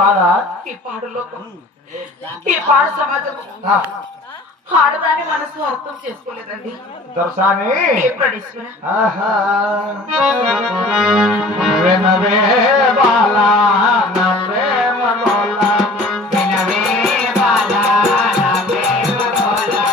బాధ ఈ పాడు లోకం, ఈ పాడు సమాజం ఆడదాని మనసు అర్థం చేసుకోలేదండి. దొరసాని ప్రణీశ్వర ఆహా వినవే బాలా నా ప్రేమ లోలా వినవే బాలా నా ప్రేమ లోలా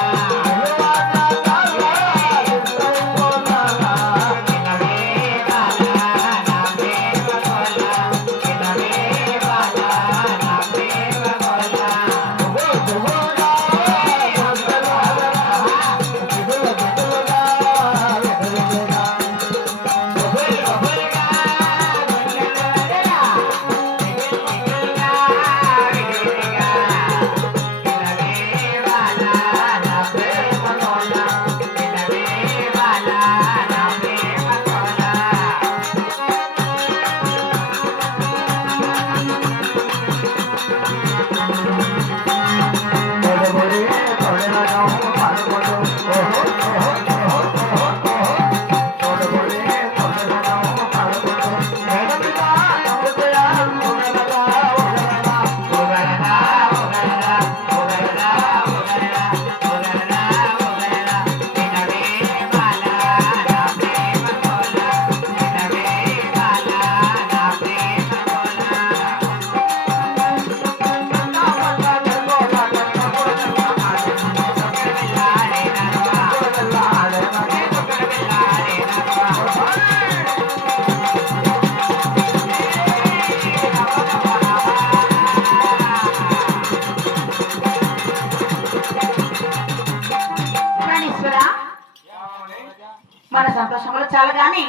మన సంతోషంలో చాలా గాని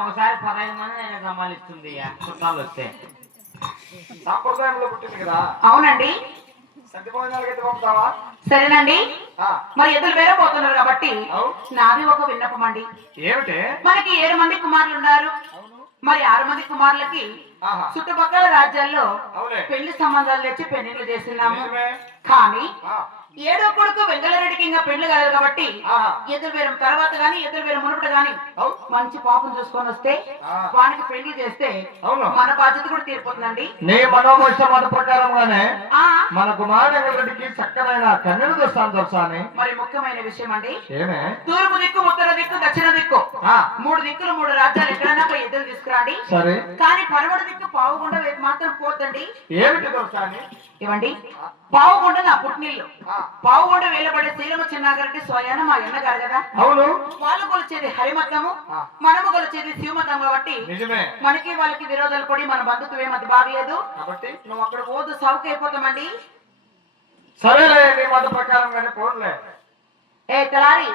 ఒకసారి 15 మంది నేను సంభాలిస్తుంది చుట్టాలు వస్తే సాంప్రదాయంలో పుట్టింది కదా. అవునండి, సత్యభోజనాలకి అయితే పంపుతావా? సరేనండి. మరి ఎద్దులు వేరే పోతున్నారు కాబట్టి నాది ఒక విన్నపం అండి. ఏమిటే? మనకి 7 మంది కుమారులు ఉన్నారు. మరి 6 మంది కుమారులకి చుట్టుపక్కల రాజ్యాల్లో పెళ్లి సంబంధాలు తెచ్చి పెళ్లిళ్ళు చేస్తున్నాము. కానీ 7వ కొడుకు వెంగళరెడ్డికి ఇంకా పెళ్లి కలదు కాబట్టి ఎదురు వేరం తర్వాత గాని ఎదురు వేరం మునుపటి గాని మంచి పాపం చూసుకొని వస్తే వానికి పెళ్లి చేస్తే మన బాధ్యత కూడా తీరిపోతుందండి. నీ మనోమోష మత ప్రకారంగానే మన కుమారుడికి చక్కనైన కన్యలు చూస్తాను దొరసాని. మరి ముఖ్యమైన విషయం అండి, ఏమే? తూర్పు దిక్కు, ఉత్తర దిక్కు, దక్షిణ దిక్కు 3 దిక్కులు 3 రాజ్యాలు ఎక్కడైనా పోయి ఎదురు తీసుకురండి. సరే, కానీ పడమటి దిక్కు పావుగుండ మాత్రం పోతండి. ఏమిటి దొరసాని? ఇవ్వండి. పావుగుండ నా పుట్టినిల్లు. పావుగుండ వేలబడే శీలము చిన్నాగరెడ్డి స్వయాన మా ఎన్నగారు కదా. అవును, వాళ్ళు కొలిచేది హరిమతము, మనము కొలిచేది శివమతం కాబట్టి నిజమే. మనకి వాళ్ళకి విరోధాలు పడి మన బంధుత్వం ఏమది బాగలేదు కాబట్టి నువ్వు అక్కడ పోదు సౌక అయిపోతామండి. సరేలే, నీ మత ప్రకారంగానే పోన్లే. ఏ తలారి